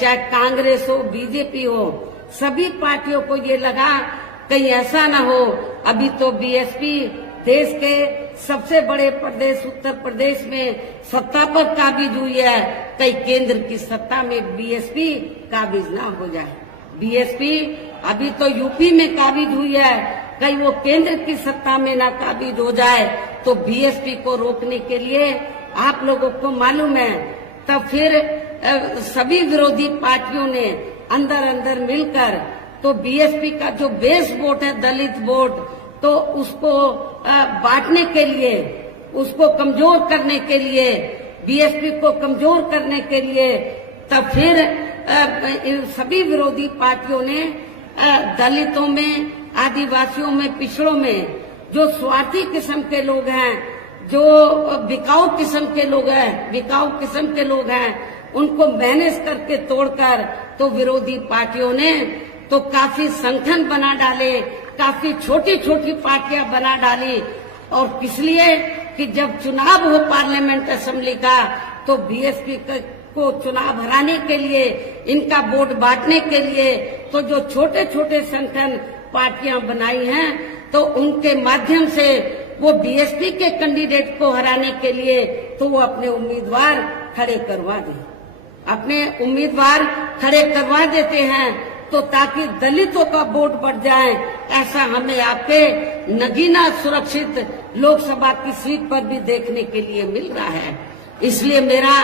चाहे कांग्रेस हो, बीजेपी हो, सभी पार्टियों को ये लगा कहीं ऐसा ना हो। अभी तो बीएसपी देश के सबसे बड़े प्रदेश उत्तर प्रदेश में सत्ता पर काबिज हुई है, कहीं केंद्र की सत्ता में बीएसपी काबिज ना हो जाए। बीएसपी अभी तो यूपी में काबिज हुई है, कहीं वो केंद्र की सत्ता में ना काबिज हो जाए। तो बीएसपी को रोकने के लिए आप लोगों को मालूम है, तब फिर सभी विरोधी पार्टियों ने अंदर अंदर मिलकर तो बीएसपी का जो बेस वोट है दलित वोट, तो उसको बांटने के लिए, उसको कमजोर करने के लिए, बीएसपी को कमजोर करने के लिए तब फिर सभी विरोधी पार्टियों ने दलितों में, आदिवासियों में, पिछड़ों में जो स्वार्थी किस्म के लोग हैं, जो बिकाऊ किस्म के लोग हैं, उनको मैनेज करके तोड़कर तो विरोधी पार्टियों ने तो काफी संगठन बना डाले, काफी छोटी छोटी पार्टियां बना डाली। और इसलिए कि जब चुनाव हो पार्लियामेंट असेंबली का, तो बीएसपी को चुनाव हराने के लिए, इनका वोट बांटने के लिए तो जो छोटे छोटे संगठन पार्टियां बनाई हैं, तो उनके माध्यम से वो बीएसपी के कैंडिडेट को हराने के लिए तो वो अपने उम्मीदवार खड़े करवा देते हैं, तो ताकि दलितों का वोट बढ़ जाए। ऐसा हमें आपके नगीना सुरक्षित लोकसभा की सीट पर भी देखने के लिए मिल रहा है। इसलिए मेरा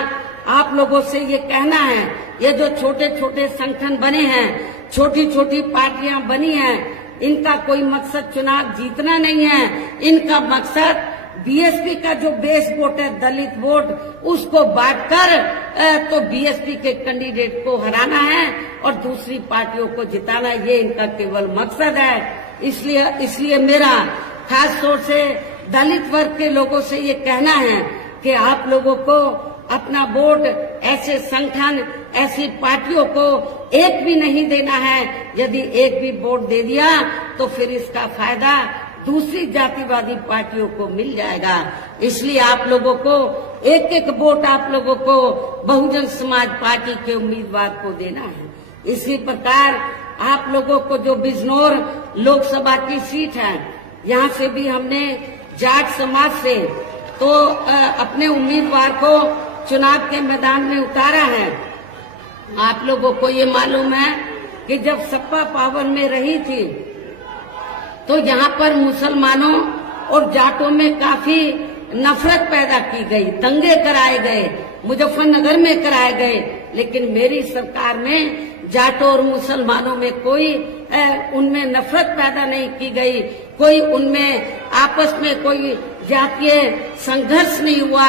आप लोगों से ये कहना है, ये जो छोटे छोटे संगठन बने हैं, छोटी छोटी पार्टियां बनी हैं, इनका कोई मकसद चुनाव जीतना नहीं है। इनका मकसद बीएसपी का जो बेस वोट है दलित वोट, उसको बांटकर तो बीएसपी के कैंडिडेट को हराना है और दूसरी पार्टियों को जिताना, ये इनका केवल मकसद है। इसलिए मेरा खास तौर से दलित वर्ग के लोगों से ये कहना है कि आप लोगों को अपना वोट ऐसे संगठन, ऐसी पार्टियों को एक भी नहीं देना है। यदि एक भी वोट दे दिया तो फिर इसका फायदा दूसरी जातिवादी पार्टियों को मिल जाएगा। इसलिए आप लोगों को एक एक वोट आप लोगों को बहुजन समाज पार्टी के उम्मीदवार को देना है। इसी प्रकार आप लोगों को जो बिजनौर लोकसभा की सीट है, यहाँ से भी हमने जाट समाज से तो अपने उम्मीदवार को चुनाव के मैदान में उतारा है। आप लोगों को ये मालूम है कि जब सपा पावर में रही थी तो यहाँ पर मुसलमानों और जाटों में काफी नफरत पैदा की गई, दंगे कराए गए, मुजफ्फरनगर में कराए गए। लेकिन मेरी सरकार में जाटों और मुसलमानों में कोई उनमें नफरत पैदा नहीं की गई, कोई उनमें आपस में कोई जातीय संघर्ष नहीं हुआ,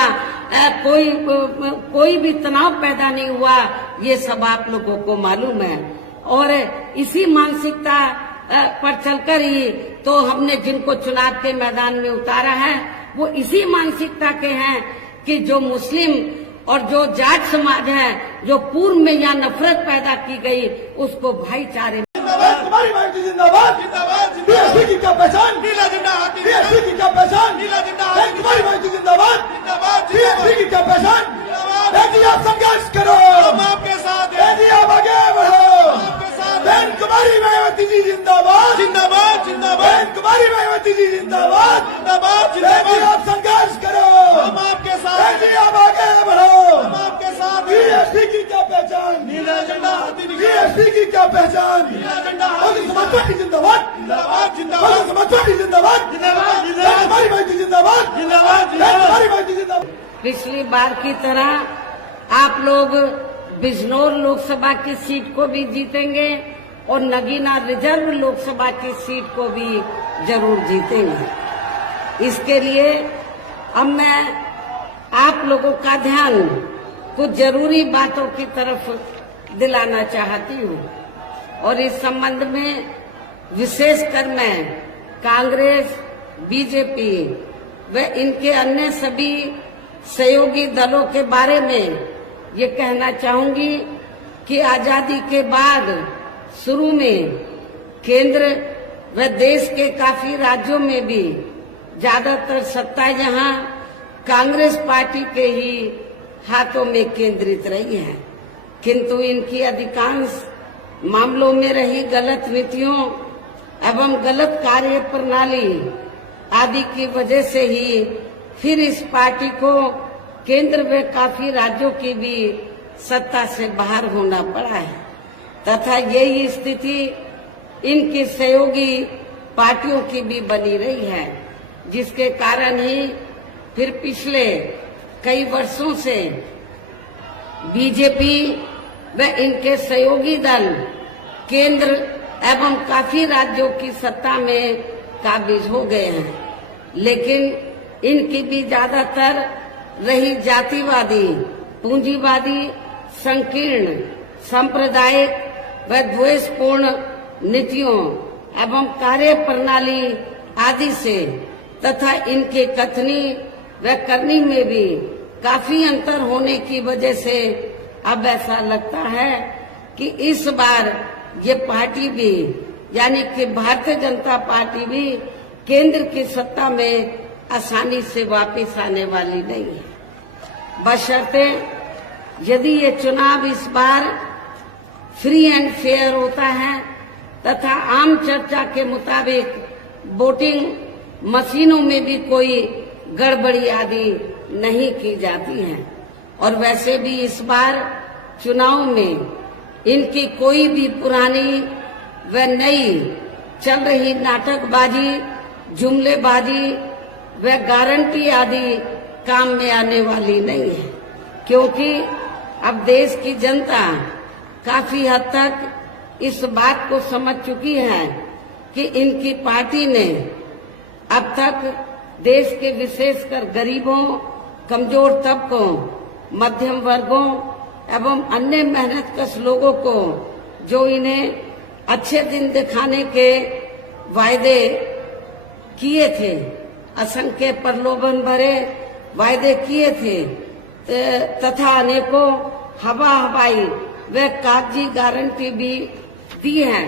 कोई भी तनाव पैदा नहीं हुआ। ये सब आप लोगों को मालूम है। और इसी मानसिकता पर चलकर ही तो हमने जिनको चुनाव के मैदान में उतारा है, वो इसी मानसिकता के हैं कि जो मुस्लिम और जो जाट समाज है, जो पूर्व में यहाँ नफरत पैदा की गई, उसको भाईचारे तुम्हारी पार्टी जिंदाबाद, बीएसपी की क्या पहचान, बीएसपी की क्या पहचान, तुम्हारी पार्टी जिंदाबाद, बीएसपी की क्या पहचान। आप संघर्ष करो, हम आपके साथ हैं, आप आगे बढ़ो। बहन कुमारी मायावती जी जिंदाबाद, जिंदाबाद, जिंदाबाद। बहन कुमारी मायावती जी जिंदाबाद, जिंदाबाद, जिंदाबाद। आप संघर्ष करो, हम आपके साथ हैं, आप आगे बढ़ो, हम आपके साथ। बीएसपी की क्या पहचान, नीला झंडा, बीएसपी की क्या पहचान, समाजवादी जिंदाबाद, जिंदाबाद, जिंदाबाद, समाजवादी जिंदाबाद, जिंदाबाद, जिंदाबाद, हमारी पार्टी जिंदाबाद, जिंदाबाद, हमारी पार्टी जिंदाबाद। पिछली बार की तरह आप लोग बिजनौर लोकसभा की सीट को भी जीतेंगे और नगीना रिजर्व लोकसभा की सीट को भी जरूर जीतेंगे। इसके लिए अब मैं आप लोगों का ध्यान कुछ जरूरी बातों की तरफ दिलाना चाहती हूँ और इस संबंध में विशेषकर मैं कांग्रेस, बीजेपी व इनके अन्य सभी सहयोगी दलों के बारे में ये कहना चाहूंगी कि आजादी के बाद शुरू में केंद्र व देश के काफी राज्यों में भी ज्यादातर सत्ता यहाँ कांग्रेस पार्टी के ही हाथों में केंद्रित रही है। किंतु इनकी अधिकांश मामलों में रही गलत नीतियों एवं गलत कार्य प्रणाली आदि की वजह से ही फिर इस पार्टी को केंद्र में काफी राज्यों की भी सत्ता से बाहर होना पड़ा है तथा यही स्थिति इनकी सहयोगी पार्टियों की भी बनी रही है, जिसके कारण ही फिर पिछले कई वर्षों से बीजेपी व इनके सहयोगी दल केंद्र एवं काफी राज्यों की सत्ता में काबिज हो गए हैं, लेकिन इनकी भी ज्यादातर रही जातिवादी, पूंजीवादी, संकीर्ण, सांप्रदायिक व द्वेषपूर्ण नीतियों एवं कार्य प्रणाली आदि से तथा इनके कथनी व करनी में भी काफी अंतर होने की वजह से अब ऐसा लगता है कि इस बार ये पार्टी भी यानी कि भारतीय जनता पार्टी भी केंद्र की सत्ता में आसानी से वापस आने वाली नहीं है, बशर्ते यदि ये चुनाव इस बार फ्री एंड फेयर होता है तथा आम चर्चा के मुताबिक वोटिंग मशीनों में भी कोई गड़बड़ी आदि नहीं की जाती है। और वैसे भी इस बार चुनाव में इनकी कोई भी पुरानी व नई चल रही नाटकबाजी, जुमलेबाजी व गारंटी आदि काम में आने वाली नहीं है, क्योंकि अब देश की जनता काफी हद तक इस बात को समझ चुकी है कि इनकी पार्टी ने अब तक देश के विशेषकर गरीबों, कमजोर तबकों, मध्यम वर्गों एवं अन्य मेहनतकश लोगों को जो इन्हें अच्छे दिन दिखाने के वायदे किए थे, असंख्य प्रलोभन भरे वायदे किए थे तथा अनेकों हवाई व कागजी गारंटी भी दी है,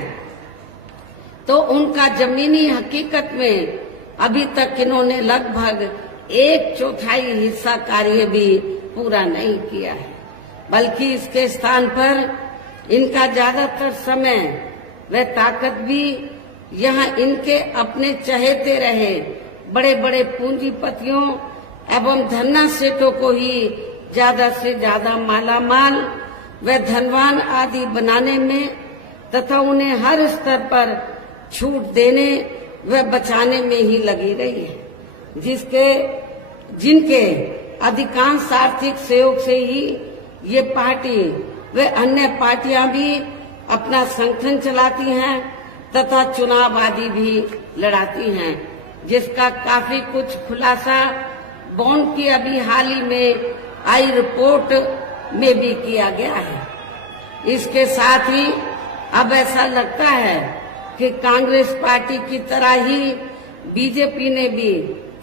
तो उनका जमीनी हकीकत में अभी तक इन्होंने लगभग 1/4 हिस्सा कार्य भी पूरा नहीं किया है, बल्कि इसके स्थान पर इनका ज्यादातर समय व ताकत भी यहाँ इनके अपने चहेते रहे बड़े बड़े पूंजीपतियों एवं धन्ना सेठों को ही ज्यादा से ज्यादा मालामाल व धनवान आदि बनाने में तथा उन्हें हर स्तर पर छूट देने व बचाने में ही लगी रही है, जिनके अधिकांश आर्थिक सहयोग से ही ये पार्टी व अन्य पार्टियां भी अपना संगठन चलाती हैं तथा चुनाव आदि भी लड़ाती हैं, जिसका काफी कुछ खुलासा बॉन्ड की अभी हाल ही में आई रिपोर्ट में भी किया गया है। इसके साथ ही अब ऐसा लगता है कि कांग्रेस पार्टी की तरह ही बीजेपी ने भी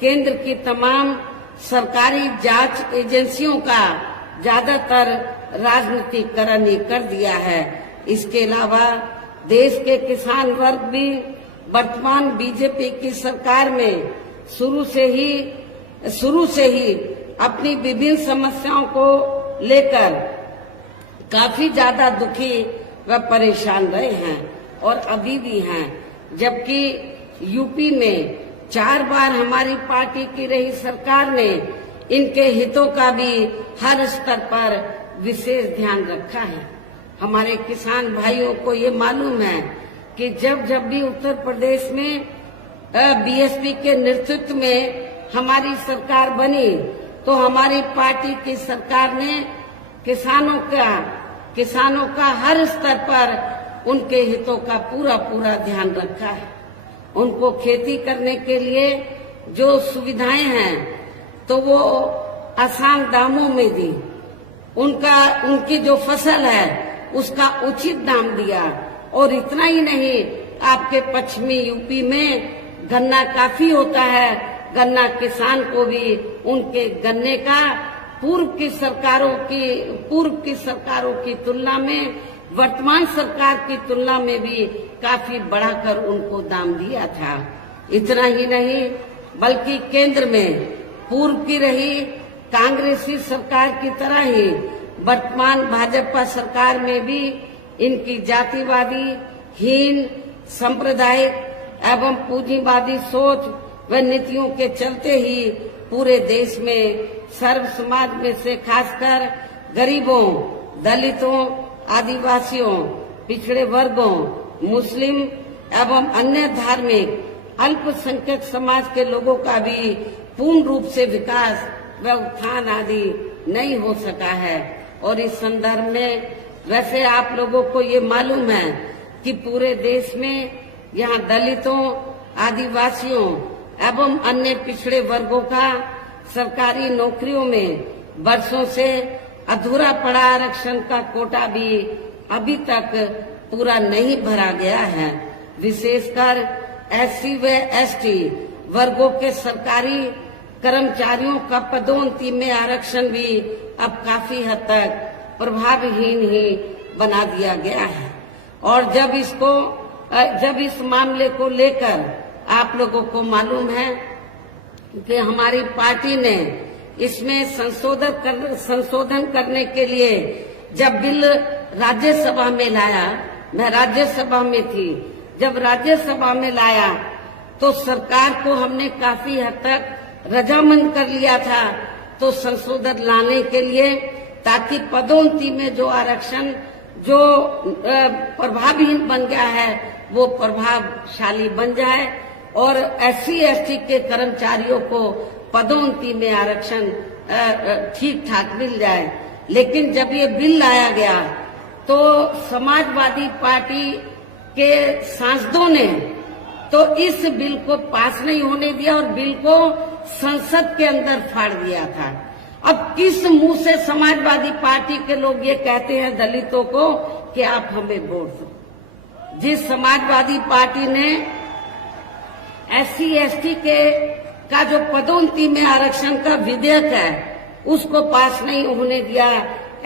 केंद्र की तमाम सरकारी जांच एजेंसियों का ज्यादातर राजनीतिकरण ही कर दिया है। इसके अलावा देश के किसान वर्ग भी वर्तमान बीजेपी की सरकार में शुरू से ही अपनी विभिन्न समस्याओं को लेकर काफी ज्यादा दुखी व परेशान रहे हैं और अभी भी हैं, जबकि यूपी में 4 बार हमारी पार्टी की रही सरकार ने इनके हितों का भी हर स्तर पर विशेष ध्यान रखा है। हमारे किसान भाइयों को ये मालूम है कि जब भी उत्तर प्रदेश में बीएसपी के नेतृत्व में हमारी सरकार बनी तो हमारी पार्टी की सरकार ने किसानों का हर स्तर पर उनके हितों का पूरा ध्यान रखा है। उनको खेती करने के लिए जो सुविधाएं हैं तो वो आसान दामों में दी, उनकी जो फसल है उसका उचित दाम दिया। और इतना ही नहीं, आपके पश्चिमी यूपी में गन्ना काफी होता है, गन्ना किसान को भी उनके गन्ने का पूर्व की सरकारों की तुलना में वर्तमान सरकार की तुलना में भी काफी बढ़ाकर उनको दाम दिया था। इतना ही नहीं, बल्कि केंद्र में पूर्व की रही कांग्रेसी सरकार की तरह ही वर्तमान भाजपा सरकार में भी इनकी जातिवादी, हीन, सांप्रदायिक एवं पूंजीवादी सोच व नीतियों के चलते ही पूरे देश में सर्व समाज में से खासकर गरीबों, दलितों, आदिवासियों, पिछड़े वर्गों, मुस्लिम एवं अन्य धार्मिक अल्पसंख्यक समाज के लोगों का भी पूर्ण रूप से विकास व उत्थान आदि नहीं हो सका है। और इस संदर्भ में वैसे आप लोगों को ये मालूम है कि पूरे देश में यहाँ दलितों, आदिवासियों एवं अन्य पिछड़े वर्गों का सरकारी नौकरियों में वर्षों से अधूरा पड़ा आरक्षण का कोटा भी अभी तक पूरा नहीं भरा गया है। विशेषकर SC व ST वर्गों के सरकारी कर्मचारियों का पदोन्नति में आरक्षण भी अब काफी हद तक प्रभावहीन ही बना दिया गया है। और जब इस मामले को लेकर आप लोगों को मालूम है कि हमारी पार्टी ने इसमें संशोधन करने के लिए जब बिल राज्यसभा में लाया, मैं राज्यसभा में थी, जब राज्यसभा में लाया तो सरकार को हमने काफी हद तक रजामंद कर लिया था तो संशोधन लाने के लिए, ताकि पदोन्नति में जो आरक्षण जो प्रभावहीन बन गया है वो प्रभावशाली बन जाए और SC ST के कर्मचारियों को पदोन्नति में आरक्षण ठीक ठाक मिल जाए। लेकिन जब ये बिल लाया गया तो समाजवादी पार्टी के सांसदों ने तो इस बिल को पास नहीं होने दिया और बिल को संसद के अंदर फाड़ दिया था। अब किस मुंह से समाजवादी पार्टी के लोग ये कहते हैं दलितों को कि आप हमें वोट दो, जिस समाजवादी पार्टी ने SC ST का जो पदोन्नति में आरक्षण का विधेयक है उसको पास नहीं होने दिया,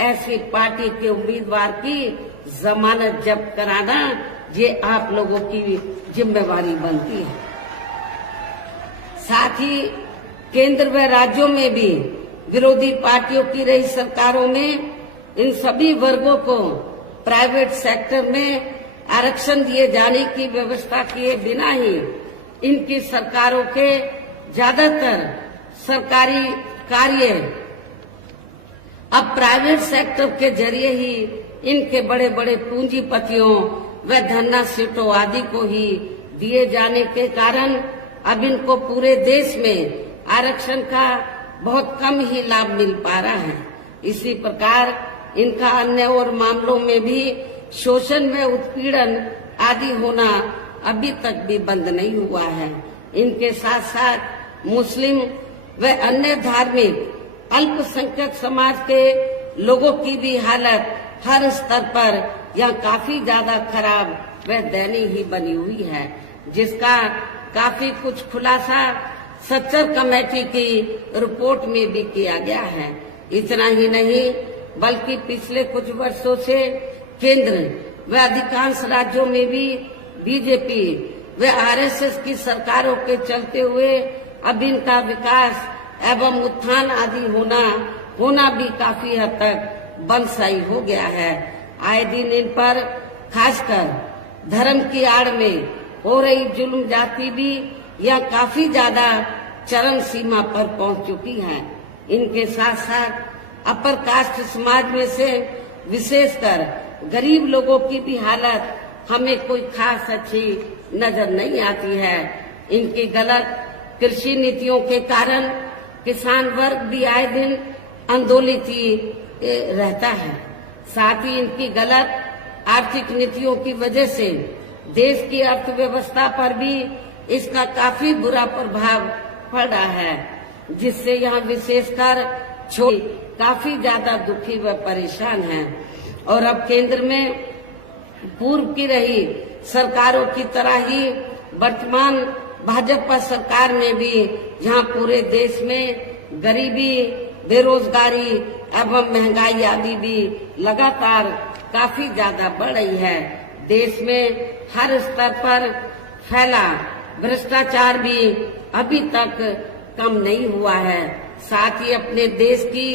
ऐसी पार्टी के उम्मीदवार की जमानत जब्त कराना ये आप लोगों की जिम्मेवारी बनती है। साथ ही केंद्र व राज्यों में भी विरोधी पार्टियों की रही सरकारों में इन सभी वर्गों को प्राइवेट सेक्टर में आरक्षण दिए जाने की व्यवस्था किए बिना ही इनकी सरकारों के ज्यादातर सरकारी कार्य अब प्राइवेट सेक्टर के जरिए ही इनके बड़े बड़े पूंजीपतियों व धन्ना सीटों आदि को ही दिए जाने के कारण अब इनको पूरे देश में आरक्षण का बहुत कम ही लाभ मिल पा रहा है। इसी प्रकार इनका अन्य और मामलों में भी शोषण व उत्पीड़न आदि होना अभी तक भी बंद नहीं हुआ है। इनके साथ साथ मुस्लिम व अन्य धार्मिक अल्पसंख्यक समाज के लोगों की भी हालत हर स्तर पर यह काफी ज्यादा खराब व दयनीय ही बनी हुई है, जिसका काफी कुछ खुलासा सच्चर कमेटी की रिपोर्ट में भी किया गया है। इतना ही नहीं बल्कि पिछले कुछ वर्षों से केंद्र व अधिकांश राज्यों में भी बीजेपी व RSS की सरकारों के चलते हुए अब इनका विकास एवं उत्थान आदि होना भी काफी हद तक बंदशाही हो गया है। आए दिन इन पर खासकर धर्म की आड़ में हो रही जुल्म जाति भी यह काफी ज्यादा चरम सीमा पर पहुंच चुकी है। इनके साथ साथ अपर कास्ट समाज में से विशेषकर गरीब लोगों की भी हालत हमें कोई खास अच्छी नजर नहीं आती है। इनकी गलत कृषि नीतियों के कारण किसान वर्ग भी आए दिन आंदोलित ही रहता है। साथ ही इनकी गलत आर्थिक नीतियों की वजह से देश की अर्थव्यवस्था पर भी इसका काफी बुरा प्रभाव पड़ रहा है, जिससे यहाँ विशेषकर काफी ज्यादा दुखी व परेशान हैं। और अब केंद्र में पूर्व की रही सरकारों की तरह ही वर्तमान भाजपा सरकार में भी जहाँ पूरे देश में गरीबी, बेरोजगारी एवं महंगाई आदि भी लगातार काफी ज्यादा बढ़ रही है। देश में हर स्तर पर फैला भ्रष्टाचार भी अभी तक कम नहीं हुआ है। साथ ही अपने देश की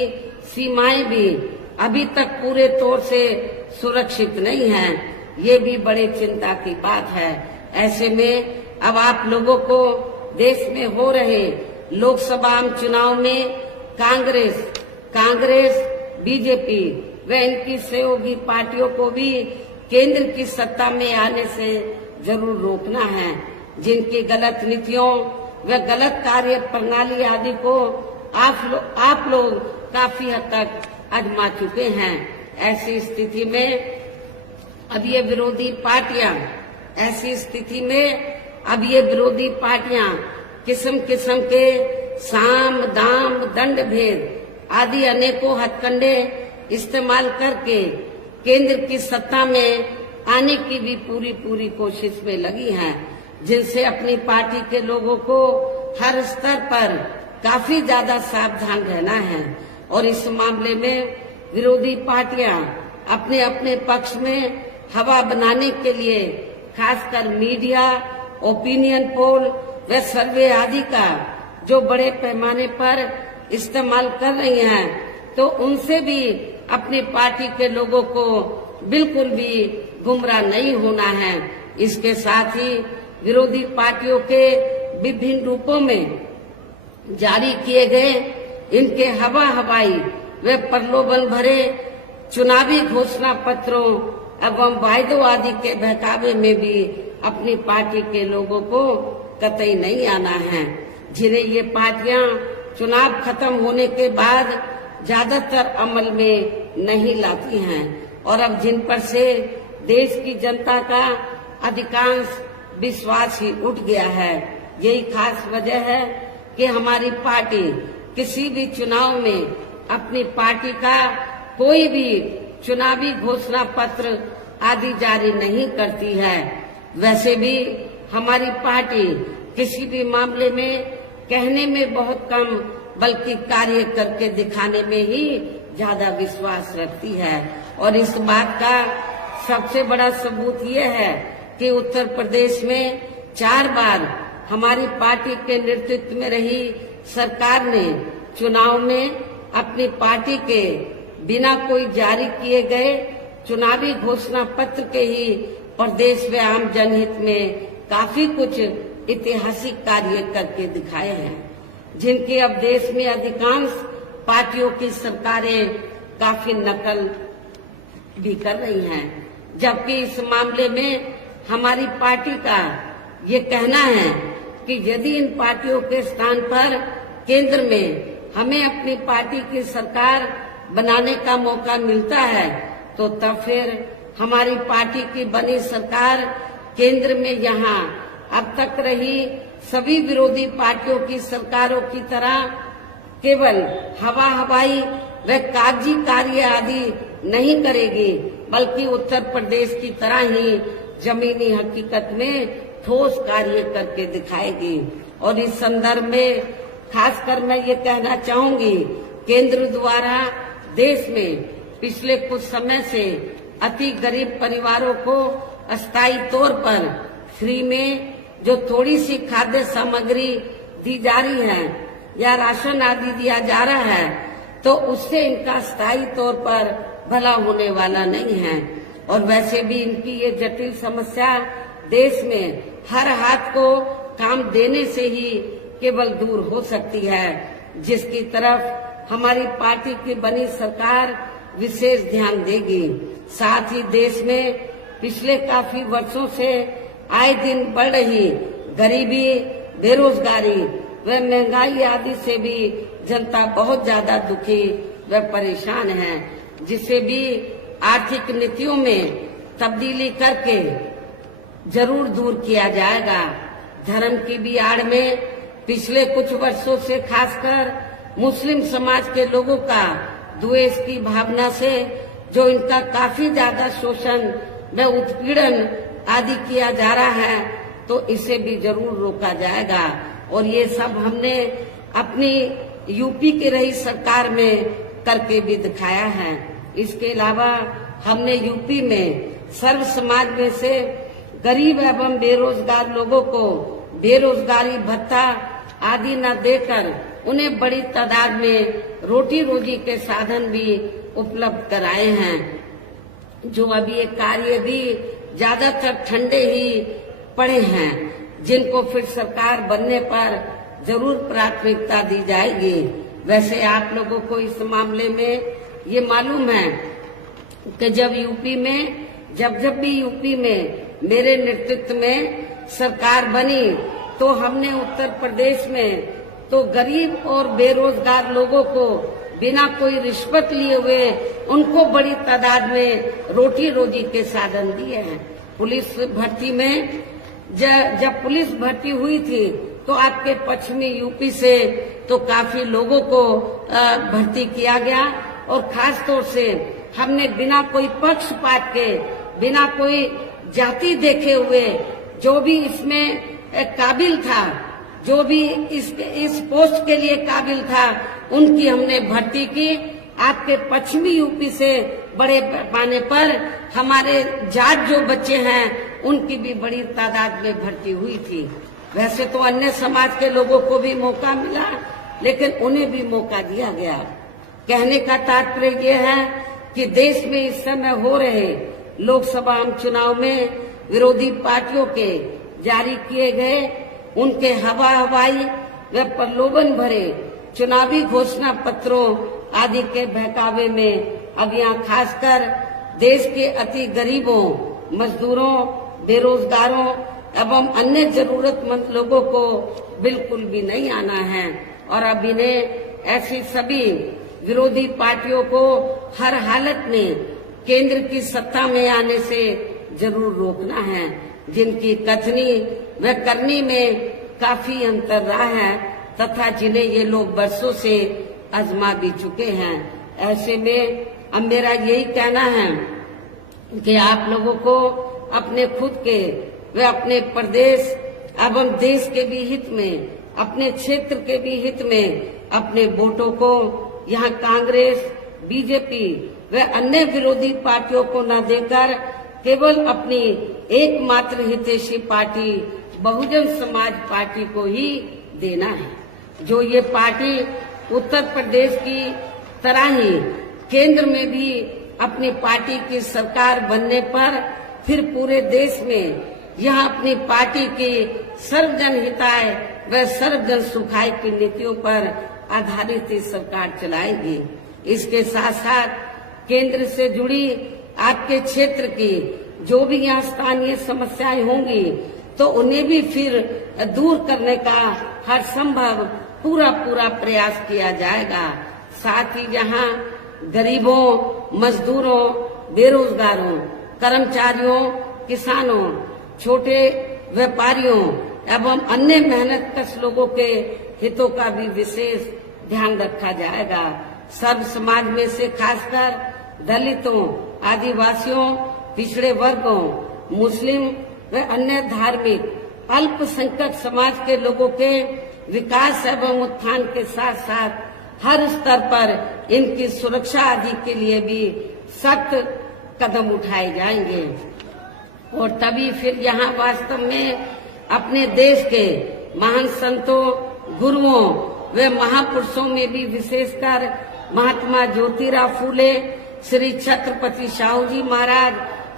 सीमाएं भी अभी तक पूरे तौर से सुरक्षित नहीं है। ये भी बड़े चिंता की बात है। ऐसे में अब आप लोगों को देश में हो रहे लोकसभा चुनाव में कांग्रेस, बीजेपी व इनकी सहयोगी पार्टियों को भी केंद्र की सत्ता में आने से जरूर रोकना है। जिनकी गलत नीतियों व गलत कार्य प्रणाली आदि को आप लोग काफी हद तक आजमा चुके हैं। ऐसी स्थिति में अब ये विरोधी पार्टियां किस्म किस्म के साम दाम दंड भेद आदि अनेकों हथकंडे इस्तेमाल करके केंद्र की सत्ता में आने की भी पूरी कोशिश में लगी हैं, जिनसे अपनी पार्टी के लोगों को हर स्तर पर काफी ज्यादा सावधान रहना है। और इस मामले में विरोधी पार्टियां अपने अपने पक्ष में हवा बनाने के लिए खासकर मीडिया, ओपिनियन पोल व सर्वे आदि का जो बड़े पैमाने पर इस्तेमाल कर रही हैं, तो उनसे भी अपनी पार्टी के लोगों को बिल्कुल भी गुमराह नहीं होना है। इसके साथ ही विरोधी पार्टियों के विभिन्न रूपों में जारी किए गए इनके हवाई व प्रलोभन भरे चुनावी घोषणा पत्रों एवं वायदों आदि के बहकावे में भी अपनी पार्टी के लोगों को कतई नहीं आना है, जिन्हें ये पार्टियां चुनाव खत्म होने के बाद ज्यादातर अमल में नहीं लाती हैं। और अब जिन पर से देश की जनता का अधिकांश विश्वास ही उठ गया है। यही खास वजह है कि हमारी पार्टी किसी भी चुनाव में अपनी पार्टी का कोई भी चुनावी घोषणा पत्र आदि जारी नहीं करती है। वैसे भी हमारी पार्टी किसी भी मामले में कहने में बहुत कम बल्कि कार्य करके दिखाने में ही ज्यादा विश्वास रखती है। और इस बात का सबसे बड़ा सबूत ये है कि उत्तर प्रदेश में 4 बार हमारी पार्टी के नेतृत्व में रही सरकार ने चुनाव में अपनी पार्टी के बिना कोई जारी किए गए चुनावी घोषणा पत्र के ही प्रदेश व आम जनहित में काफी कुछ ऐतिहासिक कार्य करके दिखाए हैं, जिनकी अब देश में अधिकांश पार्टियों की सरकारें काफी नकल भी कर रही हैं। जबकि इस मामले में हमारी पार्टी का ये कहना है कि यदि इन पार्टियों के स्थान पर केंद्र में हमें अपनी पार्टी की सरकार बनाने का मौका मिलता है, तो तब फिर हमारी पार्टी की बनी सरकार केंद्र में यहाँ अब तक रही सभी विरोधी पार्टियों की सरकारों की तरह केवल हवाई व कागजी कार्य आदि नहीं करेगी, बल्कि उत्तर प्रदेश की तरह ही जमीनी हकीकत में ठोस कार्य करके दिखाएगी। और इस संदर्भ में खासकर मैं ये कहना चाहूंगी, केंद्र द्वारा देश में पिछले कुछ समय से अति गरीब परिवारों को अस्थायी तौर पर फ्री में जो थोड़ी सी खाद्य सामग्री दी जा रही है या राशन आदि दिया जा रहा है, तो उससे इनका स्थायी तौर पर भला होने वाला नहीं है। और वैसे भी इनकी ये जटिल समस्या देश में हर हाथ को काम देने से ही केवल दूर हो सकती है, जिसकी तरफ हमारी पार्टी की बनी सरकार विशेष ध्यान देगी। साथ ही देश में पिछले काफी वर्षों से आए दिन बढ़ रही गरीबी, बेरोजगारी व महंगाई आदि से भी जनता बहुत ज्यादा दुखी व परेशान है, जिसे भी आर्थिक नीतियों में तब्दीली करके जरूर दूर किया जाएगा। धर्म की भी आड़ में पिछले कुछ वर्षों से खासकर मुस्लिम समाज के लोगों का द्वेष की भावना से जो इनका काफी ज्यादा शोषण व उत्पीड़न आदि किया जा रहा है, तो इसे भी जरूर रोका जाएगा। और ये सब हमने अपनी यूपी की रही सरकार में करके भी दिखाया है। इसके अलावा हमने यूपी में सर्व समाज में से गरीब एवं बेरोजगार लोगों को बेरोजगारी भत्ता आदि न देकर उन्हें बड़ी तादाद में रोटी रोजी के साधन भी उपलब्ध कराए हैं। जो अभी ये कार्य भी ज्यादातर ठंडे ही पड़े हैं, जिनको फिर सरकार बनने पर जरूर प्राथमिकता दी जाएगी। वैसे आप लोगों को इस मामले में ये मालूम है कि जब भी यूपी में मेरे नेतृत्व में सरकार बनी तो हमने उत्तर प्रदेश में तो गरीब और बेरोजगार लोगों को बिना कोई रिश्वत लिए हुए उनको बड़ी तादाद में रोटी रोजी के साधन दिए हैं। पुलिस भर्ती में जब पुलिस भर्ती हुई थी तो आपके पश्चिमी यूपी से तो काफी लोगों को भर्ती किया गया और खास तौर से हमने बिना कोई पक्षपात के, बिना कोई जाति देखे हुए जो भी इसमें काबिल था, जो भी इस पोस्ट के लिए काबिल था, उनकी हमने भर्ती की। आपके पश्चिमी यूपी से बड़े पैमाने पर हमारे जाट जो बच्चे हैं उनकी भी बड़ी तादाद में भर्ती हुई थी। वैसे तो अन्य समाज के लोगों को भी मौका मिला, लेकिन उन्हें भी मौका दिया गया। कहने का तात्पर्य यह है कि देश में इस समय हो रहे लोकसभा चुनाव में विरोधी पार्टियों के जारी किए गए उनके हवाई व प्रलोभन भरे चुनावी घोषणा पत्रों आदि के बहकावे में अब यहाँ खासकर देश के अति गरीबों, मजदूरों, बेरोजगारों एवं अन्य जरूरतमंद लोगों को बिल्कुल भी नहीं आना है। और अब इन्हें ऐसी सभी विरोधी पार्टियों को हर हालत में केंद्र की सत्ता में आने से जरूर रोकना है, जिनकी कथनी व करनी में काफी अंतर रहा है तथा जिन्हें ये लोग बरसों से आजमा भी चुके हैं। ऐसे में अब मेरा यही कहना है कि आप लोगों को अपने खुद के व अपने प्रदेश एवं देश के भी हित में, अपने क्षेत्र के भी हित में अपने वोटों को यहाँ कांग्रेस, बीजेपी व अन्य विरोधी पार्टियों को न देकर केवल अपनी एकमात्र हितैषी पार्टी बहुजन समाज पार्टी को ही देना है। जो ये पार्टी उत्तर प्रदेश की तरह ही केंद्र में भी अपनी पार्टी की सरकार बनने पर फिर पूरे देश में यह अपनी पार्टी की सर्वजन हिताय व सर्वजन सुखाय की नीतियों पर आधारित सरकार चलाएगी। इसके साथ साथ केंद्र से जुड़ी आपके क्षेत्र की जो भी यहाँ स्थानीय समस्याएं होंगी तो उन्हें भी फिर दूर करने का हर संभव पूरा प्रयास किया जाएगा। साथ ही यहाँ गरीबों, मजदूरों, बेरोजगारों, कर्मचारियों, किसानों, छोटे व्यापारियों एवं अन्य मेहनतकश लोगों के हितों का भी विशेष ध्यान रखा जाएगा। सर्व समाज में से खासकर दलितों, आदिवासियों, पिछड़े वर्गों, मुस्लिम व अन्य धार्मिक अल्पसंख्यक समाज के लोगों के विकास एवं उत्थान के साथ साथ हर स्तर पर इनकी सुरक्षा आदि के लिए भी सख्त कदम उठाए जाएंगे। और तभी फिर यहाँ वास्तव में अपने देश के महान संतों, गुरुओं व महापुरुषों में भी विशेषकर महात्मा ज्योतिराव फूले, श्री छत्रपति शाहू जी महाराज,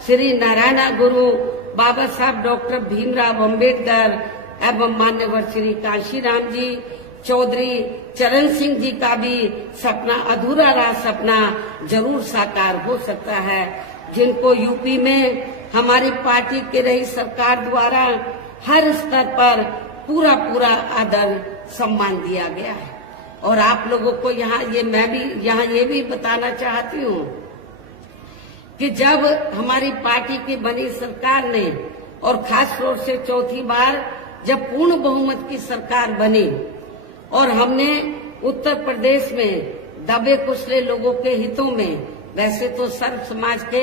श्री नारायण गुरु, बाबा साहब डॉक्टर भीमराव अम्बेडकर एवं मान्यवर श्री कांशीराम जी, चौधरी चरण सिंह जी का भी सपना अधूरा रहा सपना जरूर साकार हो सकता है, जिनको यूपी में हमारी पार्टी के रही सरकार द्वारा हर स्तर पर पूरा आदर सम्मान दिया गया है। और आप लोगों को मैं भी यहाँ ये भी बताना चाहती हूँ कि जब हमारी पार्टी की बनी सरकार ने और खास तौर से चौथी बार जब पूर्ण बहुमत की सरकार बनी और हमने उत्तर प्रदेश में दबे कुचले लोगों के हितों में, वैसे तो सर्व समाज के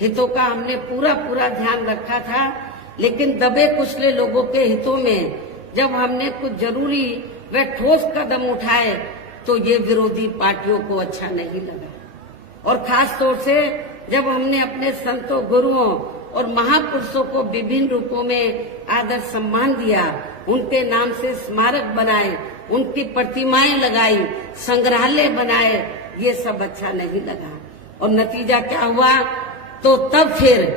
हितों का हमने पूरा ध्यान रखा था, लेकिन दबे कुचले लोगों के हितों में जब हमने कुछ जरूरी व ठोस कदम उठाए तो ये विरोधी पार्टियों को अच्छा नहीं लगा। और खास तौर से जब हमने अपने संतों, गुरुओं और महापुरुषों को विभिन्न रूपों में आदर सम्मान दिया, उनके नाम से स्मारक बनाए, उनकी प्रतिमाएं लगाई, संग्रहालय बनाए, ये सब अच्छा नहीं लगा। और नतीजा क्या हुआ, तो तब फिर